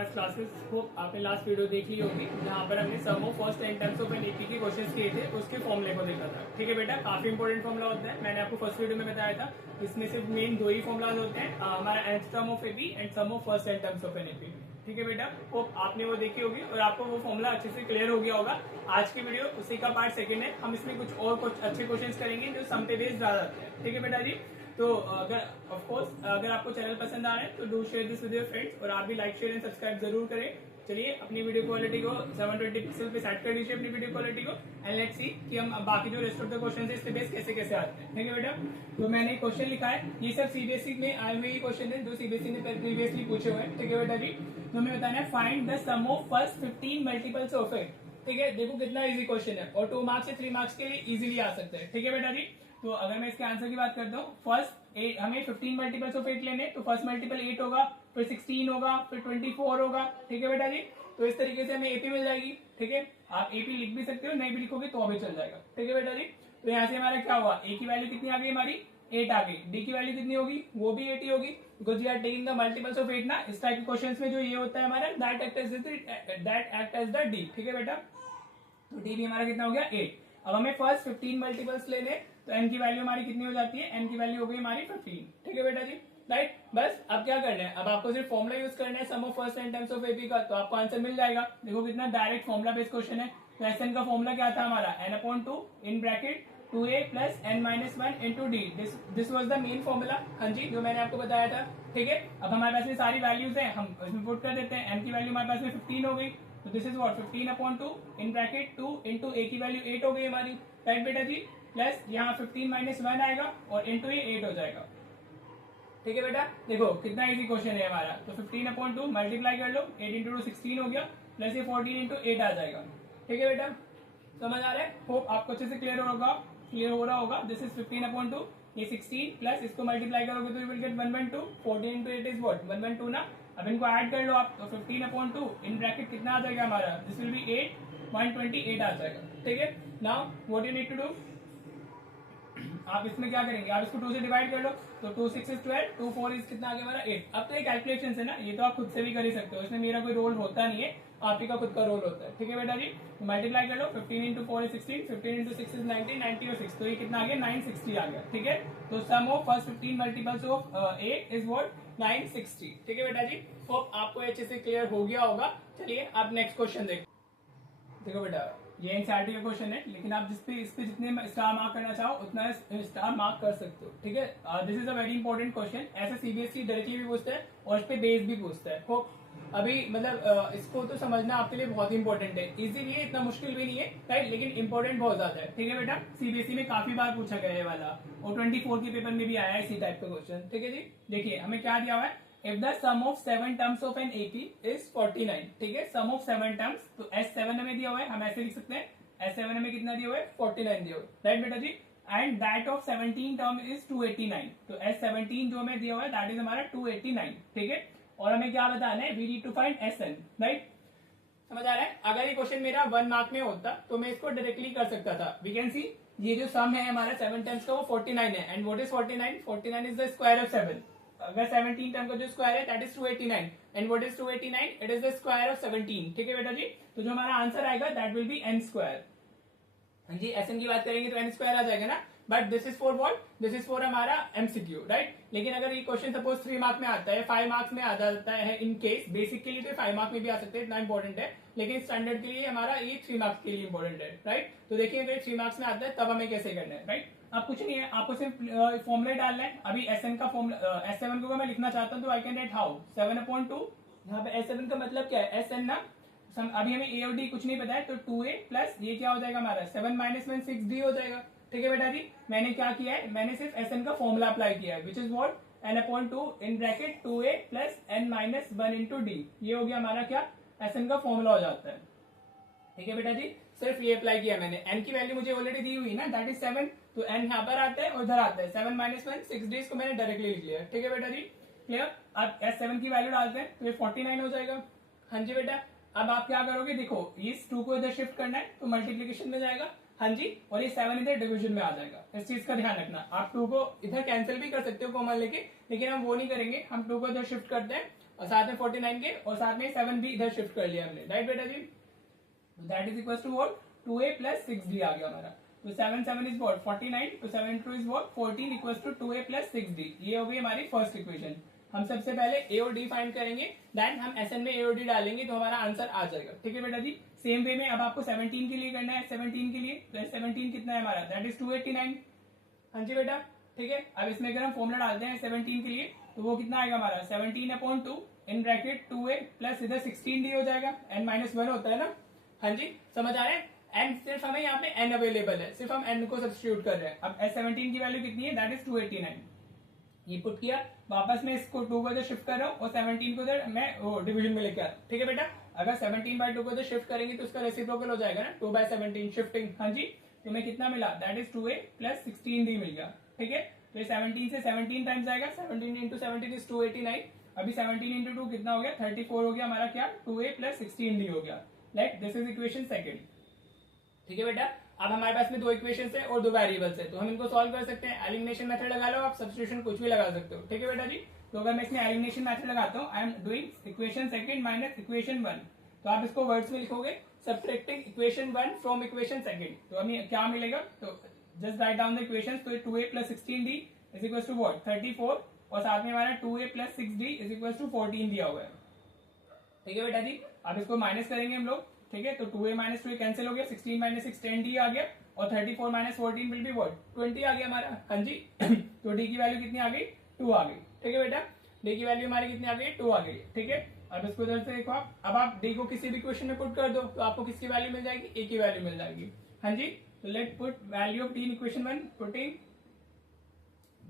Maths classes को आपने last video देख ली होगी, जहाँ पर हमने sum of first 10 terms of N AP के क्वेश्चंस किए थे, उसके फॉर्मूले को देखा था। ठीक है बेटा, काफी इंपॉर्टेंट फॉर्मूला होता है, मैंने आपको फर्स्ट वीडियो में बताया था। इसमें सिर्फ मेन दो ही फॉर्मुलाज होते हैं, हमारा nth term of AP and sum of first 10 terms of N AP. ठीक है बेटा, वो आपने वो देखी होगी और आपको वो फॉर्मूला अच्छे से क्लियर हो गया होगा। आज की वीडियो उसी का पार्ट सेकंड है, हम इसमें कुछ और कुछ अच्छे क्वेश्चंस करेंगे जो सम पे बेस्ड ज्यादा होते हैं। ठीक है बेटा जी, तो अगर ऑफ कोर्स अगर आपको चैनल पसंद आ रहा है तो do share this with your friends और आप भी लाइक शेयर एंड सब्सक्राइब जरूर करें। चलिए अपनी वीडियो क्वालिटी को 720 पिक्सल पे सेट कर लीजिए अपनी वीडियो क्वालिटी को, एंड लेट्स सी कि हम बाकी जो रेस्ट ऑफ द क्वेश्चन है इसके बेस कैसे कैसे आते हैं। ठीक है बेटा, तो मैंने क्वेश्चन लिखा है, ये सब सीबीएसई में आए हुए क्वेश्चन है जो सीबीएसई ने प्रीवियसली पूछे हुए हैं। ठीक है बेटा जी, तो हमें बताना है find the sum of first 15 multiples of it. ठीक है, देखो कितना इजी क्वेश्चन है और 2 मार्क्स से 3 मार्क्स के लिए इजीली आ सकते हैं। ठीक है बेटा जी, तो अगर मैं इसके आंसर की बात करता हूँ, फर्स्ट हमें 15 मल्टीपल्स ऑफ 8 लेने, तो फर्स्ट मल्टीपल 8 होगा, फिर 16 होगा, फिर 24 होगा। ठीक है बेटा जी, तो इस तरीके से हमें एपी मिल जाएगी। ठीक है, आप एपी लिख भी सकते हो, नहीं भी लिखोगे तो भी चल जाएगा। ठीक है बेटा जी, तो यहाँ से हमारा क्या हुआ, ए की वैल्यू कितनी आ गई हमारी 8 आ गई, डी की वैल्यू कितनी होगी वो भी 8 ही होगी, because we are taking the multiples of 8 ना। इस टाइप के क्वेश्चंस में जो ये होता है हमारा that act as the D. ठीक है बेटा, तो डी भी हमारा कितना हो गया 8। अब हमें फर्स्ट 15 मल्टीपल्स लेने, तो एन की वैल्यू हमारी कितनी हो जाती है, एन की वैल्यू हो गई हमारी 15। ठीक है बेटा जी, राइट। बस अब क्या करना है, अब आपको सिर्फ फॉर्मुला यूज करना है sum of first 10 terms of AP का, तो आपको आंसर मिल जाएगा। देखो कितना डायरेक्ट फॉर्मुला बेस्ड क्वेश्चन है। तो एस एन का फॉर्मुला क्या था हमारा, n/2 in bracket 2a plus n-1 into D. This was the main formula. हाँ जी, जो मैंने आपको बताया था। ठीक है, अब हमारे पास में सारी वैल्यूज है, हम इसमें पुट कर देते हैं। n की वैल्यू हमारे पास में 15 हो गई, तो this is what 15/2 in bracket 2 into a की वैल्यू 8 हो गई हमारी। राइट बेटा जी, प्लस यहाँ 15 - 1 आएगा और इंटू ये 8 हो जाएगा। ठीक है बेटा, देखो कितना इजी क्वेश्चन है हमारा। तो 15/2 मल्टीप्लाई कर लो, 8 इंटू 2 16 हो गया, प्लस ये 14 इंटू 8 आ जाएगा। ठीक है बेटा, समझ आ रहा है, होप आपको अच्छे से क्लियर हो रहा होगा। दिस इज 15/2, ये 16 प्लस इसको मल्टीप्लाई करोगे तो you will get 1/2। 14 into 8 is what 1/2 ना। अब इनको ऐड कर लो आप, तो 15/2 इन ब्रैकेट कितना आ जाएगा हमारा, दिस विल बी 8, 128 आ जाएगा। ठीक है, now what you need to do, आप इसमें क्या करेंगे, आप इसको 2 से डिवाइड कर लो, तो 2 6 इज 12, 2 4 इज कितना आ गया हमारा 8। अब तो ये कैलकुलेशन है ना, ये तो आप खुद से भी कर ही सकते हो, इसमें मेरा कोई रोल होता नहीं है, आप ही का खुद का रोल होता है। ठीक है बेटा जी, तो मल्टीप्लाई कर लो, 15 इंटू 4 इज 16, 15 इंटू 6 इज 19, 90 और 6, तो ये कितना आ गया 960 आ गया। ठीक है, तो sum of first 15 multiples of 8 is what 960। ठीक है बेटा जी, होप आपको अच्छे से क्लियर हो गया होगा। चलिए अब नेक्स्ट क्वेश्चन देखो बेटा, ये एनसीईआरटी का क्वेश्चन है, लेकिन आप इस पे जितने स्टार मार्क करना चाहो उतना स्टार मार्क कर सकते हो। ठीक है, this is a very important question. ऐसे सीबीएसई डायरेक्टली भी पूछता है और इस पे बेस भी पूछता है। होप अभी मतलब इसको तो समझना आपके लिए बहुत इंपॉर्टेंट है। इजी भी है, इतना मुश्किल भी नहीं है, राइट, लेकिन इंपॉर्टेंट बहुत ज्यादा है। ठीक है बेटा, सीबीएसई में काफी बार पूछा गया है वाला, और 24 के पेपर में भी आया है इसी टाइप का क्वेश्चन। ठीक है जी, देखिए हमें क्या दिया हुआ है, if the sum of 7 terms of an AP is 49। ठीक है, sum of 7 terms, तो S7 हमें दिया हुआ है, हम ऐसे लिख सकते हैं, S7 हमें कितना दिया हुआ है 49 दिया हुआ है। राइट बेटा जी, and that of 17 term is 289। तो S17 जो हमें दिया हुआ है दैट इज हमारा 289। ठीक है, और हमें क्या बताना है, we need to find SN। Right, समझ आ रहा है। अगर ये क्वेश्चन मेरा 1 मार्क में होता तो मैं इसको डायरेक्टली कर सकता था। वी कैन सी ये जो सम है हमारा 7 टर्म्स का वो 49 है, and what is 49, 49 is the square of 7। अगर 17 टर्म का जो स्क्वायर है that is 289, and what is 289, it is the square of 17। ठीक है बेटा जी, तो जो हमारा आंसर आएगा that will B n square. हाँ जी, एसएन की बात करेंगे तो n स्क्वायर आ जाएगा ना, but this is for what, this is for हमारा एमसीक्यू, राइट। लेकिन अगर ये क्वेश्चन सपोज 3 मार्क में आता है, 5 मार्क्स में आ जाता है, इन केस बेसिक के लिए तो 5 मार्क में भी आ सकते हैं, इतना इंपॉर्टेंट है, लेकिन स्टैंडर्ड के लिए हमारा ये 3 मार्क्स के लिए इंपॉर्टेंट है, राइट। तो देखिए अगर 3 मार्क्स में आता है तब हमें कैसे करना है, राइट। अब कुछ नहीं है, आपको सिर्फ फॉर्मुला डालना है। अभी एसएन का फॉर्मुला S7 को मैं लिखना चाहता हूँ तो आई कैन राइट हाउ 7/2। यहाँ पे S7 का मतलब क्या है, SN ना, अभी हमें ए और डी कुछ नहीं पता है, तो 2a प्लस ये क्या हो जाएगा हमारा 7 - 1 6d हो जाएगा। ठीक है बेटा जी, मैंने क्या किया है, मैंने सिर्फ SN का फॉर्मुला अप्लाई किया है, which is what n/2 in bracket 2a plus n-1 into D. ये हो गया हमारा क्या, SN का फॉर्मुला हो जाता है। ठीक है बेटा जी, सिर्फ ये अप्लाई किया मैंने। n की वैल्यू मुझे ऑलरेडी दी हुई ना, दैट इज 7, तो n यहाँ पर आता है और इधर आता है 7 - 1 6d, इसको मैंने डायरेक्टली लिख लिया। ठीक है बेटा जी, क्लियर। अब S7 की वैल्यू डालते हैं तो ये 49 हो जाएगा। हाँ जी बेटा, अब आप क्या करोगे, देखो इस 2 को इधर शिफ्ट करना है तो मल्टीप्लीकेशन में जाएगा, हाँ जी, और ये 7 इधर डिवीजन में आ जाएगा। इस चीज का ध्यान रखना, आप 2 को इधर कैंसिल भी कर सकते हो कॉमन लेके, लेकिन हम वो नहीं करेंगे, हम 2 को इधर शिफ्ट करते हैं और साथ में 49 के और साथ में 7 भी इधर शिफ्ट कर लिया हमने, राइट बेटा जी। That is equal to what 2a plus 6d आ गया हमारा। तो 7 7 इज व्हाट 49, तो 7 2 is what 14 equal to 2a plus 6d। ये हो गई हमारी फर्स्ट इक्वेशन। हम सबसे पहले ए और डी फाइंड करेंगे, देन हम एसएन में ए और डी डालेंगे तो हमारा आंसर आ जाएगा, ठीक है बेटा जी। सेम वे में अब आपको 17 के लिए करना है, 17 के लिए तो 17 कितना है हमारा, दैट इज 289। हाँ जी बेटा, ठीक है। अब इसमें अगर हम फॉर्मूला डालते हैं 17 के लिए तो वो कितना आएगा हमारा 17/2 इन ब्रैकेट 2a प्लस इधर 16d हो जाएगा, n माइनस 1 होता है ना। हाँ जी, समझ आ रहा है। n सिर्फ हमें यहाँ पे n अवेलेबल है, सिर्फ हम n को सब्स्टिट्यूट कर रहे हैं। अब S17 की वैल्यू कितनी है, दैट इज 289। ये पुट किया, वापस मैं इसको 2 को इधर शिफ्ट कर रहा हूँ और 17 को इधर मैं डिवीजन में लेके आ रहा हूँ, ठीक है बेटा। अगर 17/2 को इधर शिफ्ट करेंगे तो उसका रेसिप्रोकल हो जाएगा ना 2/17 शिफ्टिंग। हाँ जी, तो मैं कितना मिला, that is 2a plus 16d मिल गया, ठीक है। तो ये 17 से 17 टाइम्स आएगा, 17 इंटू 17 इज 289। अभी 17 इंटू 2 कितना हो गया 34 हो गया हमारा, क्या 2a प्लस 16d हो गया। Like this is equation second, ठीक है बेटा। अब हमारे पास में 2 इक्वेशंस है और 2 वेरिएबल्स है, तो हम इनको सॉल्व कर सकते हैं। एलिमिनेशन मेथड लगा लो, आप सब्स्टिट्यूशन कुछ भी लगा सकते हो, ठीक है बेटा जी। तो अगर मैं इसमें एलिमिनेशन मेथड लगाता हूँ, I am doing equation second minus equation 1, तो आप इसको वर्ड्स में लिखोगे subtracting equation 1 from equation second. तो हमें क्या मिलेगा, तो just write down the equations. तो 2a plus 16d is equal to what 34 और साथ में हमारा 2a plus 6d is equal to 14 दिया हुआ है, ठीक है बेटा जी। अब इसको माइनस करेंगे हम लोग, ठीक है। तो 2a माइनस 2 कैंसिल हो गया, 16 माइनस 6 10d आ गया और 34 माइनस 14 विल बी व्हाट 20 आ गया हमारा। हाँ जी तो d की वैल्यू कितनी आ गई 2 आ गई, ठीक है बेटा। d की वैल्यू हमारी कितनी आ गई 2 आ गई, ठीक है। अब इसको इधर से देखो आप, अब आप d को किसी भी क्वेश्चन में पुट कर दो तो आपको किसकी वैल्यू मिल जाएगी, a की वैल्यू मिल जाएगी। हाँ जी, तो late put value of d in equation 1, putting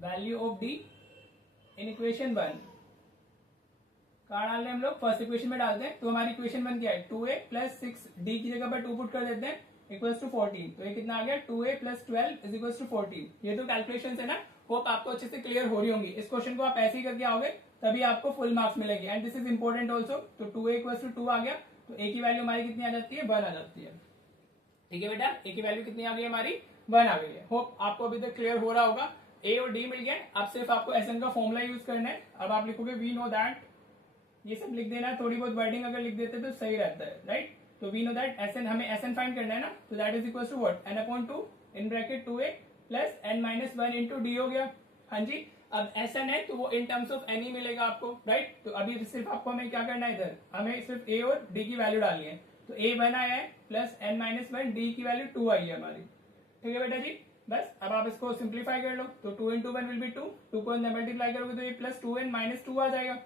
value of d in equation 1। कहाँ डाल रहे हैं हम लोग, फर्स्ट इक्वेशन में डालते हैं। तो हमारी इक्वेशन 1 क्या है 2a प्लस 6d की जगह पर 2 पुट कर देते हैं इक्वल्स टू 14। तो ये कितना आ गया 2a plus 12 is equals to 14। ये तो कैलकुलेशन है ना, होप आपको अच्छे से क्लियर हो रही होंगी। इस क्वेश्चन को आप ऐसे ही करके आओगे तभी आपको फुल मार्क्स मिलेंगे, and this is important also. तो 2a इक्वल्स टू 2 आ गया, तो a की वैल्यू हमारी कितनी आ जाती है 1 आ जाती है, ठीक है बेटा। a की वैल्यू कितनी आ गई हमारी 1 आ गई है। होप आपको अभी तक क्लियर हो रहा होगा। a और d मिल गया, अब सिर्फ आपको SN का फॉर्मूला यूज करना है। अब आप लिखोगे वी नो दैट, ये सब लिख देना, थोड़ी बहुत वर्डिंग अगर लिख देते तो सही रहता है, राइट। तो वी नो दैट SN, हमें SN फाइंड करना है ना, तो that is equal to what n/2 in bracket 2a plus n minus 1 into D हो गया। हाँ जी, अब SN है तो वो इन टर्म्स ऑफ n ही मिलेगा आपको, राइट। तो अभी सिर्फ आपको हमें क्या करना है, इधर हमें सिर्फ a और d की वैल्यू डालनी है। तो a 1 आया है प्लस n माइनस 1, d की वैल्यू 2 आई है हमारी, ठीक है बेटा जी। बस अब आप इसको सिंप्लीफाई कर लो, तो 2 इंटू 1 विल बी 2, 2 को मल्टीप्लाई करोगे तो ये प्लस 2n माइनस 2 आ जाएगा।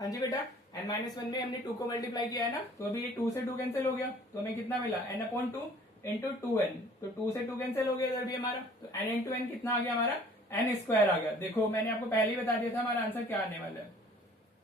हाँ जी बेटा, n माइनस 1 में हमने 2 को मल्टीप्लाई किया है ना, तो अभी ये 2 से 2 कैंसिल हो गया, तो हमें कितना मिला n/2 इंटू 2n। तो 2 से 2 कैंसिल हो गया इधर भी हमारा, तो n इंटू n कितना आ गया हमारा n स्क्वायर आ गया। देखो मैंने आपको पहले ही बता दिया था हमारा आंसर क्या आने वाला है,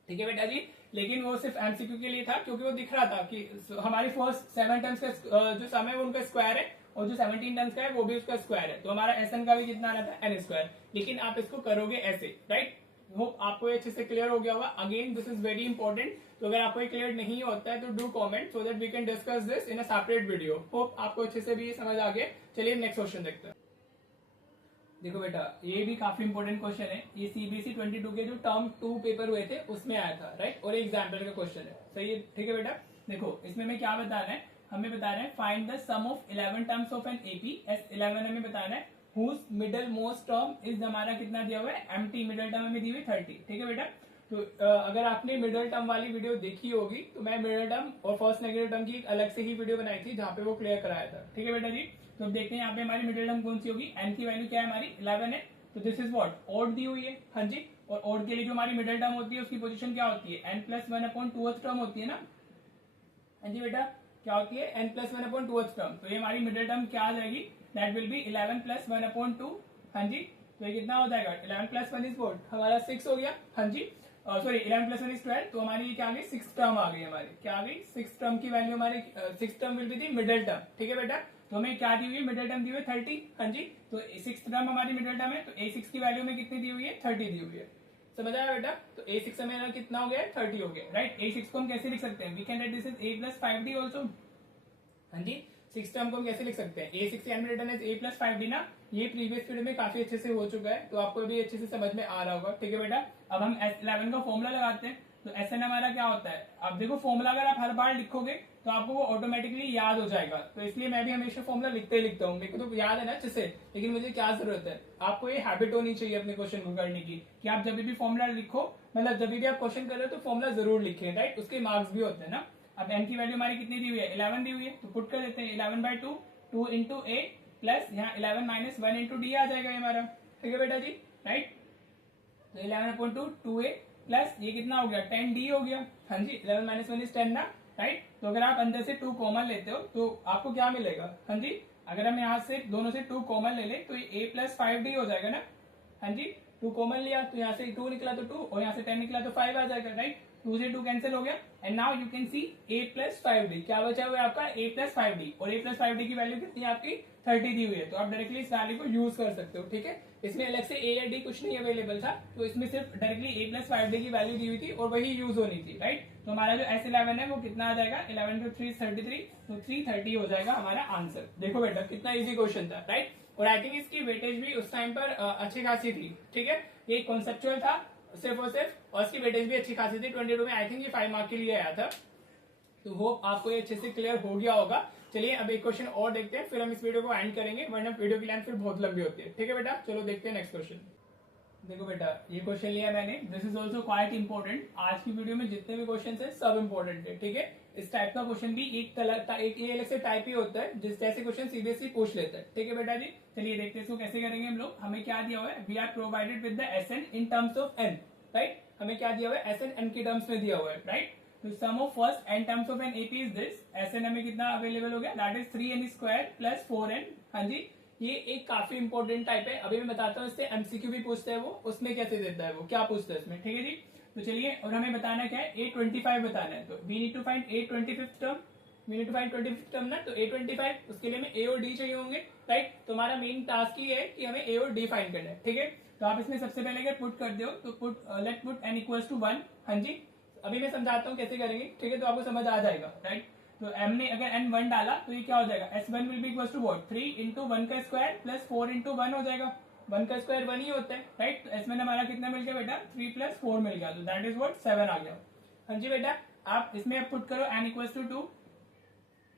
ठीक है बेटा जी। लेकिन वो सिर्फ MCQ के लिए था, क्योंकि वो दिख रहा था कि हमारी फर्स्ट 7 टर्म्स का जो सम है वो उनका स्क्वायर है और जो 17 टर्म्स का है वो भी उसका स्क्वायर है। तो हमारा SN का भी कितना आना था n स्क्वायर, लेकिन आप इसको करोगे ऐसे, राइट। होप आपको अच्छे से क्लियर हो गया होगा। Again this is very important, तो अगर आपको क्लियर नहीं होता है तो do comment so that we can discuss this in a separate video. Hope आपको अच्छे से भी समझ आ गया। चलिए नेक्स्ट क्वेश्चन देखते हैं। देखो बेटा, ये भी काफी इंपॉर्टेंट क्वेश्चन है। ये CBSE 22 के जो टर्म 2 पेपर हुए थे उसमें आया था, राइट। और एग्जाम्पल का क्वेश्चन है, सही है, ठीक है बेटा। देखो इसमें हमें क्या बता रहे हैं, हमें बता रहे हैं find the sum of 11 terms of an AP। S11 हमें बता रहा है whose middle most term is हमारा कितना दिया हुआ है empty, मिडल टर्म हमें दी हुई 30, ठीक है बेटा। तो अगर आपने मिडल टर्म वाली वीडियो देखी होगी तो मैं मिडल टर्म और फर्स्ट नेगेटिव टर्म की अलग से ही वीडियो बनाई थी जहाँ पे वो क्लियर कराया था, ठीक है बेटा जी। तो देखते हैं यहाँ पे हमारी मिडल टर्म कौन सी होगी। n की वैल्यू क्या है हमारी 11 है, तो दिस इज व्हाट ऑड दी हुई है। हाँ जी, और ऑड के लिए जो हमारी मिडल टर्म होती है उसकी पोजीशन क्या होती है n+1/2th टर्म होती है ना। हाँ जी बेटा, क्या होती है n+1/2th टर्म। तो ये हमारी मिडल टर्म क्या आ जाएगी, दैट विल बी 11 + 1/2। हाँ जी, तो ये कितना हो जाएगा 11 + 1 इज व्हाट हमारा 6 हो गया। हाँ जी, सॉरी 11 + 1 इज 12। तो हमारी ये क्या आ गई 6 टर्म आ गई हमारी, क्या आ गई 6 टर्म की वैल्यू हमारी 6 term will be the middle term, ठीक है बेटा। तो हमें क्या दी हुई है मिडल टर्म दी हुई है 30। हाँ जी, तो 6 टर्म हमारी मिडल टर्म है, तो A6 की वैल्यू में कितनी दी हुई है 30 दी हुई है। समझ आया बेटा। तो A6 हमें कितना हो गया 30 हो गया, राइट। A6 को हम कैसे लिख सकते हैं, we can write this is A + 5D also. हाँ जी, 6 टर्म को हम कैसे लिख सकते हैं, A6 N return as A + 5D ना। ये प्रीवियस वीडियो में काफी अच्छे से हो चुका है, तो आपको भी अच्छे से समझ में आ रहा होगा, ठीक है बेटा। अब हम S11 का फॉर्मूला लगाते हैं। तो एस एन हमारा क्या होता है, अब देखो फॉर्मूला अगर आप हर बार लिखोगे तो आपको वो ऑटोमेटिकली याद हो जाएगा, तो इसलिए मैं भी हमेशा फॉर्मूला लिखते ही लिखता हूँ, मेरे को तो याद है ना अच्छे से, लेकिन मुझे क्या जरूरत है, आपको ये हैबिट होनी चाहिए अपने क्वेश्चन को करने की कि आप जब भी फॉर्मूला लिखो, मतलब जब भी आप क्वेश्चन कर रहे हो तो फॉर्मूला जरूर लिखें, राइट, उसके मार्क्स भी होते हैं ना। अब एन की वैल्यू हमारी कितनी दी हुई है, 11 दी हुई है, तो पुट कर देते हैं 11/2, 2 इंटू ए प्लस यहाँ 11 माइनस 1 इंटू डी आ जाएगा हमारा, ठीक है बेटा जी, राइट। तो 11/2 2a प्लस ये कितना हो गया 10d हो गया, हाँ जी 11 माइनस 1 इज 10 ना, राइट। तो अगर आप अंदर से 2 कॉमन लेते हो तो आपको क्या मिलेगा, हाँ जी, अगर हम यहाँ से दोनों से 2 कॉमन ले ले तो ये a प्लस 5d हो जाएगा ना, हाँ जी, 2 कॉमन लिया तो यहाँ से 2 निकला तो 2 और यहाँ से 10 निकला तो 5 आ जाएगा, राइट। 2 से 2 कैंसिल हो गया and now you can see a plus 5d, क्या बचा हुआ है आपका a प्लस 5d, और a प्लस 5d की वैल्यू कितनी है आपकी 30 दी हुई है, तो आप डायरेक्टली इस वैल्यू को यूज कर सकते हो, ठीक है। इसमें अलग से a या d कुछ नहीं अवेलेबल था, तो इसमें सिर्फ डायरेक्टली a प्लस 5d की वैल्यू दी हुई थी और वही यूज होनी थी, राइट। तो हमारा जो S11 है वो कितना आ जाएगा, 11 to 3 33, तो 330 हो जाएगा हमारा आंसर। देखो बेटा कितना इजी क्वेश्चन था, राइट, और आई थिंक इसकी वेटेज भी उस टाइम पर अच्छी खासी थी, ठीक है, ये कॉन्सेप्चुअल था सिर्फ और सिर्फ, और इसकी वेटेज भी अच्छी खासी थी, 22 में आई थिंक ये 5 मार्क के लिए आया था, तो होप आपको ये अच्छे से क्लियर हो गया होगा। चलिए अब एक क्वेश्चन और देखते हैं, फिर हम इस वीडियो को एंड करेंगे, वरना वीडियो की लेंथ फिर बहुत लंबी होती है, ठीक है बेटा। चलो देखते हैं नेक्स्ट क्वेश्चन। देखो बेटा ये क्वेश्चन लिया मैंने, this is also quite important, आज की वीडियो में जितने भी क्वेश्चन है सब इंपॉर्टेंट है, ठीक है। इस टाइप का क्वेश्चन भी एक अलग से टाइप ही होता है, जिस जैसे क्वेश्चन सीबीएसई पूछ लेता है, ठीक है बेटा जी। चलिए देखते हैं इसको कैसे करेंगे हम लोग। हमें क्या दिया हुआ है, we are provided with the S n in terms of n, right, हमें क्या दिया हुआ है, एस एन एन की टर्म्स में दिया हुआ है, राइट। तो sum of first n terms of N AP is this, S n हमें कितना अवेलेबल हो गया, that is 3n square plus 4n, हाँ जी, ये एक काफी इंपॉर्टेंट टाइप है, अभी मैं बताता हूँ, इससे एमसीक्यू भी पूछते हैं वो, उसमें कैसे देता है वो, क्या पूछता है इसमें, ठीक है जी। तो चलिए, और हमें बताना क्या है, A25 बताना है, तो we need to find A25th term, we need to find 25th term ना, तो A25, उसके लिए हमें A और D चाहिए होंगे, राइट। तो हमारा मेन टास्क ये है कि हमें A और D फाइंड करना है, ठीक है। तो आप इसमें सबसे पहले अगर पुट कर दो तो put let put n equals to 1, हाँ जी, अभी मैं समझाता हूँ कैसे करेंगे, ठीक है, तो आपको समझ आ जाएगा, राइट। तो m ने अगर n 1 डाला तो ये क्या हो जाएगा, S1 will be equals to what, 3 into 1 का स्क्वायर प्लस 4 इंटू 1 हो जाएगा, 1 का स्क्वायर 1 ही होता है, राइट। तो S1 हमारा कितना मिल गया बेटा, 3 प्लस 4 मिल गया, तो दैट इज व्हाट 7 आ गया, हाँ जी बेटा। आप इसमें अब पुट करो n इक्वल्स टू 2,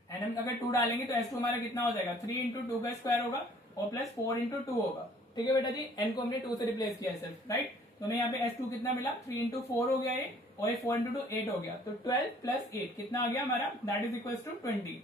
एन हम अगर 2 डालेंगे तो S2 हमारा कितना हो जाएगा, 3 इंटू 2 का स्क्वायर होगा और प्लस 4 इंटू 2 होगा, ठीक है बेटा जी। n को हमने 2 से रिप्लेस किया है सिर्फ, राइट। तो हमें यहाँ पे S2 कितना मिला, 3 इंटू 4 हो गया ये, और 4 इंटू 2 8 हो गया, तो 12 प्लस 8 कितना आ गया हमारा, that is equal to 20।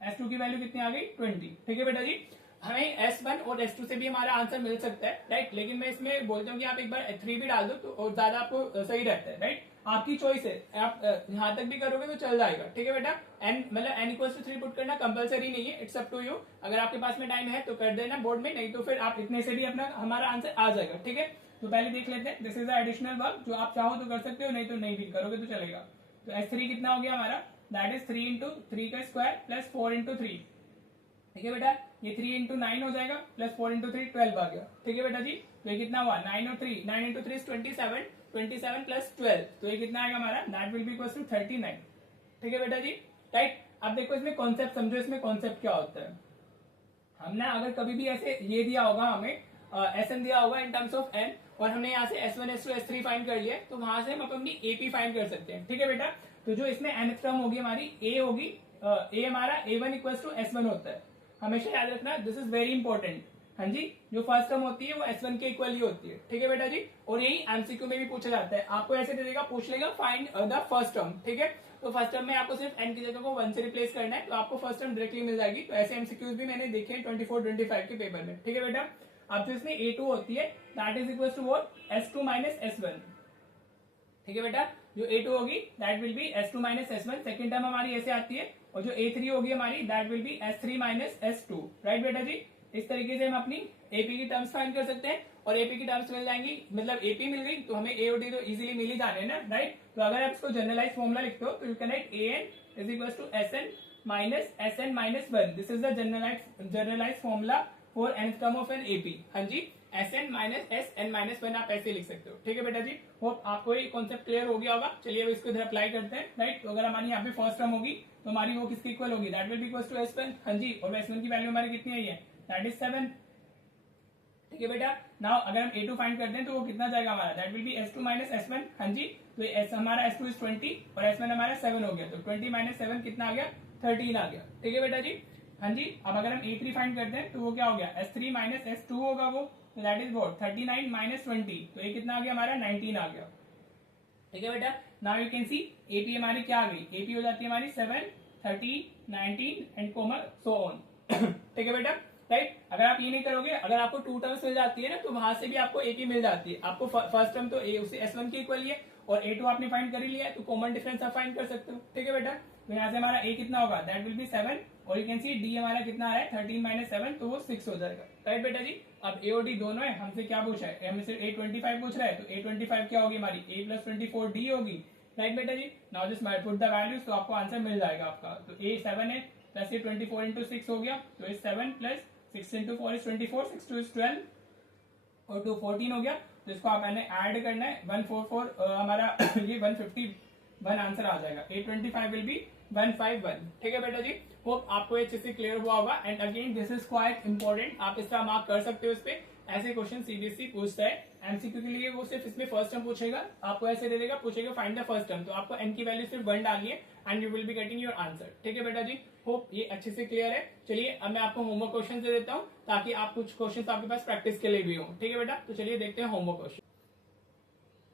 S2 की वैल्यू कितनी आ गई, 20, ठीक है बेटा जी। हमें S1 और S2 से भी हमारा आंसर मिल सकता है, राइट, लेकिन मैं इसमें बोलता हूँ कि आप एक बार 3 भी डाल दो तो और ज्यादा आपको सही रहता है, राइट। आपकी चॉइस है, आप यहाँ तक भी करोगे तो चल जाएगा, ठीक है बेटा। एन मतलब n इक्वल टू 3 पुट करना कंपलसरी नहीं है, इट्स अप टू यू, अगर आपके पास में टाइम है तो कर देना बोर्ड में, नहीं तो फिर आप इतने से भी अपना हमारा आंसर आ जाएगा, ठीक है। तो पहले देख लेते हैं, दिस इज एडिशनल वर्क, जो आप चाहो तो कर सकते हो, नहीं तो नहीं भी करोगे तो चलेगा। तो S3 कितना हो गया हमारा, दैट इज 3 इंटू 3 का स्क्वायर प्लस 4 इंटू 3, ठीक है बेटा। ये 3 इंटू 9 हो जाएगा प्लस 4 इंटू 3 12 आ गया, ठीक है बेटा जी। तो ये कितना हुआ, 9 और 3, 9 इंटू 3 27, 27 प्लस 12, तो ये कितना आएगा हमारा, that will be equal to 39, ठीक है बेटा जी, राइट। अब देखो इसमें कॉन्सेप्ट समझो, इसमें कॉन्सेप्ट क्या होता है। हमने अगर कभी भी ऐसे ये दिया होगा हमें SN दिया होगा इन टर्म्स ऑफ n, और हमने यहाँ से S1 S2 S3 फाइंड कर लिया, तो वहां से हम अपनी AP फाइंड कर सकते हैं, ठीक है बेटा। तो जो इसमें nth टर्म होगी हमारी A होगी, A हमारा A1 इक्वल टू S1 होता है, हमेशा याद रखना, दिस इज वेरी इंपॉर्टेंट, हाँ जी। जो फर्स्ट टर्म होती है वो S1 के इक्वल ही होती है, ठीक है बेटा जी। और यही एमसीक्यू में भी पूछा जाता है, आपको ऐसे दे देगा, पूछ लेगा फाइंड द फर्स्ट टर्म, ठीक है। तो फर्स्ट टर्म में आपको सिर्फ n की जगह को 1 से रिप्लेस करना है, तो आपको फर्स्ट टर्म डायरेक्टली मिल जाएगी। तो ऐसे एमसीक्यूज भी मैंने देखे 24-25 के पेपर में, ठीक है बेटा। अब जो इसमें A2 होती है that is equal to what, S2 minus S1, ठीक है बेटा। जो A2 होगी that will be S2 minus S1, second term हमारी ऐसे आती है, और जो A3 होगी हमारी that will be S3 minus S2, right बेटा जी। इस तरीके से हम अपनी AP की टर्म्स फाइंड कर सकते हैं, और AP की टर्म्स मिल जाएंगी, मतलब AP मिल गई तो हमें A और D तो इजीली मिल ही जाने हैं ना, राइट। तो अगर आप इसको जनरलाइज फॉर्मुला लिखते हो तो you can write AN is equal to SN minus SN minus 1, this is the generalize formula for nth term of an AP, हाँ जी। SN माइनस SN माइनस 1 आप ऐसे लिख सकते हो, ठीक है बेटा जी। होप आपको ये कॉन्सेप्ट क्लियर हो गया होगा। चलिए अब इसको इधर अप्लाई करते हैं, राइट। तो अगर हमारी यहाँ पे फर्स्ट टर्म होगी तो हमारी वो किसकी इक्वल होगी, that will be equal to S1, हाँ जी। और S1 की वैल्यू हमारी कितनी आई है, दैट इज 7, ठीक है बेटा। नाउ अगर हम A2 फाइंड करते हैं तो वो कितना जाएगा हमारा, that will be S2 minus S1। हाँ जी, तो S हमारा S2 इज 20 और S1 हमारा 7 हो गया, तो 20 माइनस 7 कितना आ गया, 13 आ गया। ठीक है बेटा जी। हाँ जी, अब अगर हम A3 फाइंड करते हैं तो वो क्या हो गया, S3 माइनस S2 होगा वो, तो दैट इज व्हाट 39 माइनस 20, तो ये कितना आ गया हमारा 19 आ गया। ठीक है बेटा। Now you can see AP हमारी क्या आ गई, AP हो जाती है हमारी 7, 13, 19 एंड कोमा सो ऑन। ठीक है बेटा, राइट। अगर आप ये नहीं करोगे, अगर आपको 2 टर्म्स मिल जाती है ना, तो वहां से भी आपको AP मिल जाती है। आपको फर्स्ट टर्म तो उसे S1 की इक्वल ही है और A2 आपने फाइंड कर ही लिया है, तो कॉमन डिफरेंस आप फाइंड कर सकते हो। ठीक है बेटा, तो यहाँ से हमारा A कितना होगा, दैट विल बी 7 और यू कैन सी D हमारा कितना आ रहा है 13 माइनस 7, तो वो 6 हो जाएगा। राइट बेटा जी। अब A और D दोनों है, हमसे क्या पूछा है, हमसे A25 पूछ रहा है, तो A25 क्या होगी हमारी, A प्लस 24 D होगी। राइट बेटा जी। Now just put the values, तो आपको आंसर मिल जाएगा आपका। तो A 7 है प्लस ये 24 इंटू 6 हो गया, तो ये 7 प्लस 6 इंटू 4 इज 24, 6 2 इज 12 और 2 14 हो गया। तो इसको आप मैंने ऐड करना है 144 हमारा ये 151 आंसर आ जाएगा। A25 will be 151। ठीक है बेटा जी, होप आपको ये अच्छे से क्लियर हुआ होगा। And again this is quite important, आप इसका मार्क कर सकते हो इस पे। ऐसे क्वेश्चन सीबीएसई पूछता है, एमसीक्यू के लिए वो सिर्फ इसमें फर्स्ट टर्म पूछेगा, आपको ऐसे दे देगा, पूछेगा फाइंड द फर्स्ट टर्म, तो आपको एन की वैल्यू सिर्फ 1 डालनी है and you will be getting your answer. ठीक है बेटा जी, होप ये अच्छे से क्लियर है। चलिए अब मैं आपको होमवर्क क्वेश्चन दे देता हूँ ताकि आप कुछ क्वेश्चन आपके पास प्रैक्टिस के लिए भी हो। ठीक है बेटा, तो चलिए देखते हैं होमवर्क क्वेश्चन।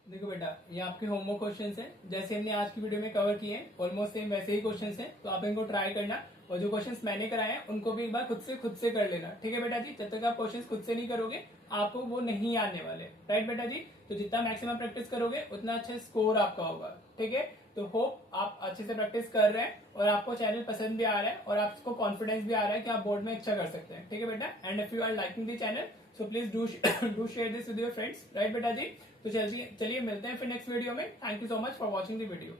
देखो बेटा, ये आपके होमवर्क क्वेश्चंस हैं, जैसे हमने आज की वीडियो में कवर किए हैं ऑलमोस्ट सेम वैसे ही क्वेश्चंस हैं, तो आप इनको ट्राई करना और जो क्वेश्चंस मैंने कराए हैं उनको भी एक बार खुद से कर लेना। ठीक है बेटा जी, जब तक आप क्वेश्चंस खुद से नहीं करोगे आपको वो नहीं आने वाले। राइट बेटा जी, तो जितना मैक्सिमम प्रैक्टिस करोगे उतना अच्छा स्कोर आपका होगा। ठीक है, तो होप आप अच्छे से प्रैक्टिस कर रहे हैं और आपको चैनल पसंद भी आ रहा है और आपको कॉन्फिडेंस भी आ रहा है कि आप बोर्ड में अच्छा कर सकते हैं। ठीक है बेटा, and if you are liking the channel so please do share this with your friends. Right बेटा जी, तो चलिए मिलते हैं फिर नेक्स्ट वीडियो में। Thank you so much for watching the video.